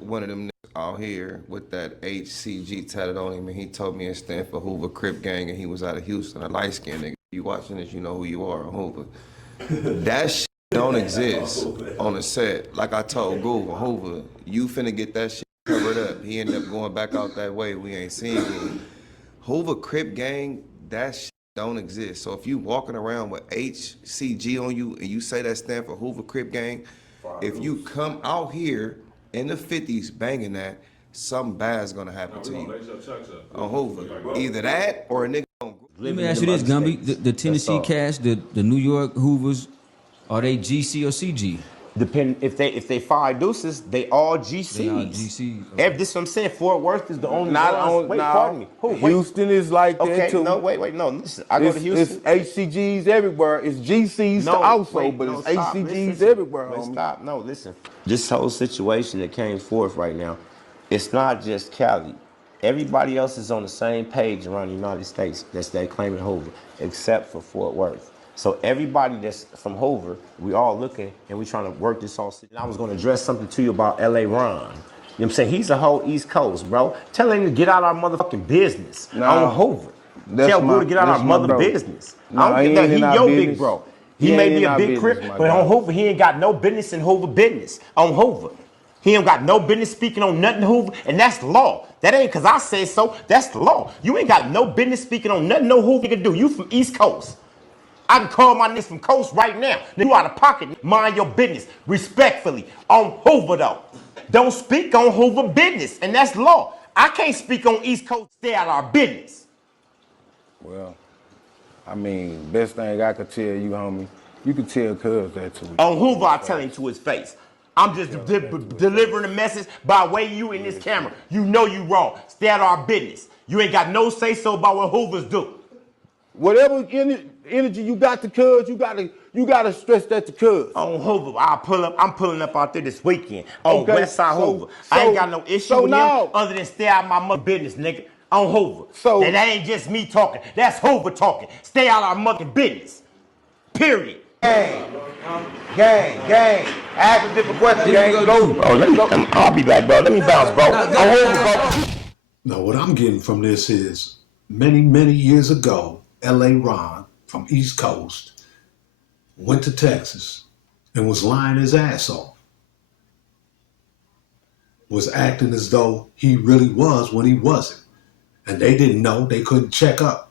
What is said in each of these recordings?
one of them niggas out here with that HCG tatted on him, and he told me it stand for Hoover Crip Gang, and he was out of Houston, a light skinned nigga. You watching this, you know who you are on Hoover. That shit don't exist on the set. Like I told Google, Hoover, you finna get that shit covered up. He ended up going back out that way. We ain't seen him. Hoover Crip Gang, that shit don't exist. So if you walking around with HCG on you and you say that stand for Hoover Crip Gang, if you come out here in the 50s banging that, something bad's gonna happen to you. On Hoover. Either that or a nigga on. Let me ask you this, Gumby. The Tennessee cast, the New York Hoovers, are they GC or CG? Depend if they five deuces, they all GCs. They are GC. Okay. This what I'm saying. Fort Worth is the only Wait, pardon me. Houston is like that too. No, wait, no. Listen, I go to Houston. It's HCGs everywhere. It's GCs but it's HCGs everywhere. Wait, stop. No, listen. This whole situation that came forth right now, it's not just Cali. Everybody else is on the same page around the United States that's they claiming Hoover, except for Fort Worth. So everybody that's from Hoover, we all looking and we trying to work this all. And I was going to address something to you about L.A. Ron. You know what I'm saying? He's the whole East Coast, bro. Tell him to get out of our motherfucking business. On Hoover. Tell Boo to get out of our mother business. I don't get that. He your big bro. He may be a big crip, but on Hoover, he ain't got no business in Hoover business. On Hoover. He ain't got no business speaking on nothing Hoover, and that's the law. That ain't because I said so. That's the law. You ain't got no business speaking on nothing no Hoover can do. You from East Coast. I can call my niggas from Coast right now. You out of pocket. Mind your business. Respectfully. On Hoover, though. Don't speak on Hoover business, and that's law. I can't speak on East Coast. Stay out of our business. Well, I mean, best thing I could tell you, homie, you can tell Cuz that too. On Hoover, I tell him to his face. I'm just delivering a message by way you in this camera. You know you wrong. Stay out of our business. You ain't got no say-so about what Hoovers do. Whatever energy you got to Cuz, you gotta stress that to Cuz. On Hoover, I'm pulling up out there this weekend on West Side Hoover. I ain't got no issue with him other than stay out of my mother business, nigga. On Hoover. And that ain't just me talking. That's Hoover talking. Stay out of our mother business. Period. Gang. Ask a different question, gang. Go. I'll be back, bro. Let me bounce, bro. On Hoover, bro. Now, what I'm getting from this is many years ago, L.A. Ron from East Coast went to Texas and was lying his ass off. Was acting as though he really was when he wasn't. And they didn't know, they couldn't check up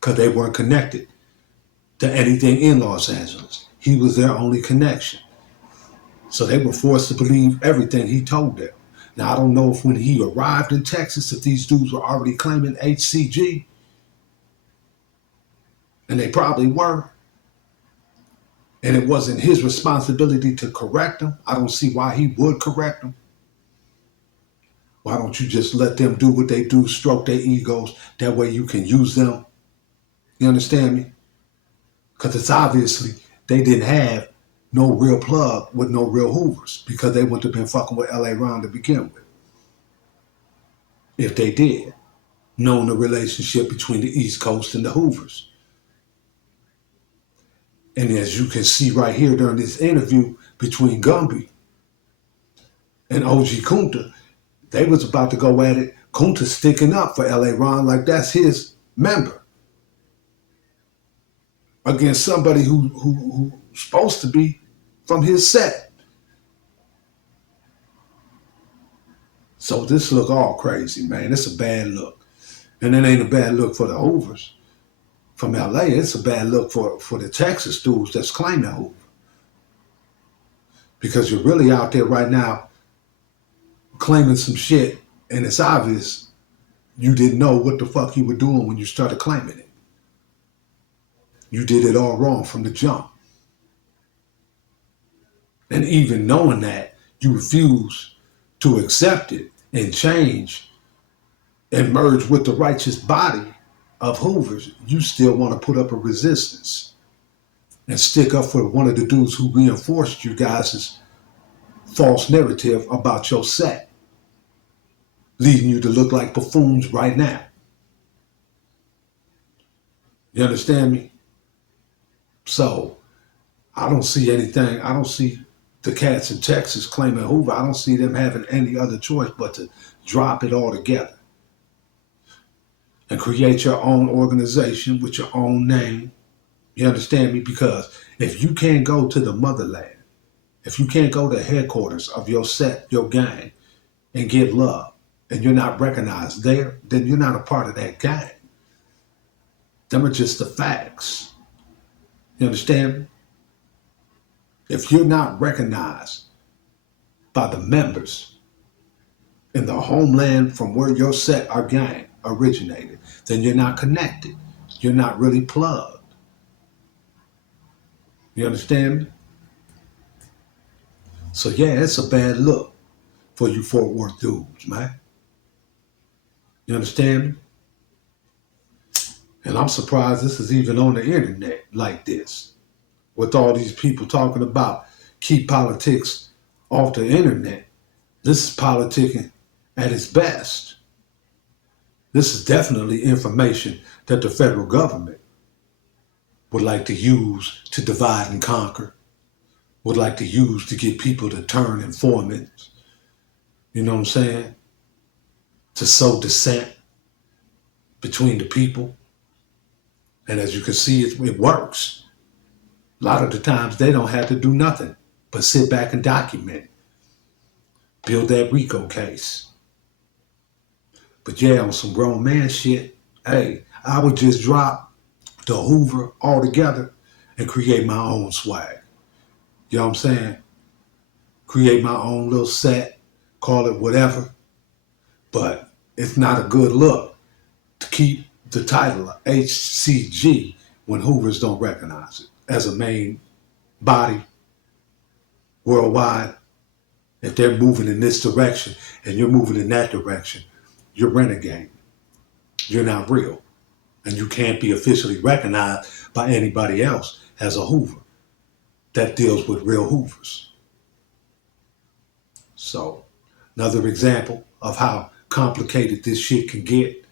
because they weren't connected to anything in Los Angeles. He was their only connection. So they were forced to believe everything he told them. Now, I don't know if when he arrived in Texas, if these dudes were already claiming HCG, and they probably were, and it wasn't his responsibility to correct them. I don't see why he would correct them. Why don't you just let them do what they do, stroke their egos, that way you can use them? You understand me? Because it's obviously they didn't have no real plug with no real Hoovers because they wouldn't have been fucking with L.A. Ron to begin with. If they did, knowing the relationship between the East Coast and the Hoovers. And as you can see right here during this interview between Gumby and OG Kunta, they was about to go at it. Kunta sticking up for L.A. Ron like that's his member against somebody who's supposed to be from his set. So this look all crazy, man. It's a bad look. And it ain't a bad look for the Hoovers from LA. It's a bad look for the Texas dudes that's claiming Hoover. Because you're really out there right now claiming some shit, and it's obvious you didn't know what the fuck you were doing when you started claiming it. You did it all wrong from the jump. And even knowing that, you refuse to accept it and change and merge with the righteous body of Hoovers, you still want to put up a resistance and stick up for one of the dudes who reinforced you guys' false narrative about your set, leading you to look like buffoons right now. You understand me? So I don't see anything. I don't see the cats in Texas claiming Hoover, I don't see them having any other choice but to drop it all together and create your own organization with your own name. You understand me? Because if you can't go to the motherland, if you can't go to headquarters of your set, your gang, and get love, and you're not recognized there, then you're not a part of that gang. Them are just the facts. You understand me? If you're not recognized by the members in the homeland from where your set or gang originated, then you're not connected. You're not really plugged. You understand me? So yeah, it's a bad look for you Fort Worth dudes, man. You understand me? And I'm surprised this is even on the internet like this, with all these people talking about keep politics off the internet. This is politicking at its best. This is definitely information that the federal government would like to use to divide and conquer, would like to use to get people to turn informants, you know what I'm saying? To sow dissent between the people. And as you can see, it works. A lot of the times they don't have to do nothing but sit back and document, build that RICO case. But yeah, on some grown man shit, hey, I would just drop the Hoover altogether and create my own swag. You know what I'm saying? Create my own little set, call it whatever. But it's not a good look to keep the title of HCG when Hoovers don't recognize it as a main body worldwide. If they're moving in this direction and you're moving in that direction, you're renegade. You're not real. And you can't be officially recognized by anybody else as a Hoover that deals with real Hoovers. So, another example of how complicated this shit can get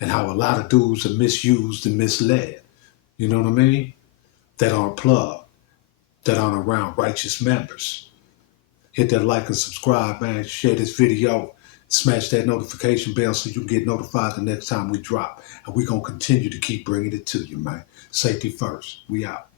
and how a lot of dudes are misused and misled. You know what I mean? That aren't plugged, that aren't around righteous members. Hit that like and subscribe, man. Share this video. Smash that notification bell so you can get notified the next time we drop. And we're going to continue to keep bringing it to you, man. Safety first. We out.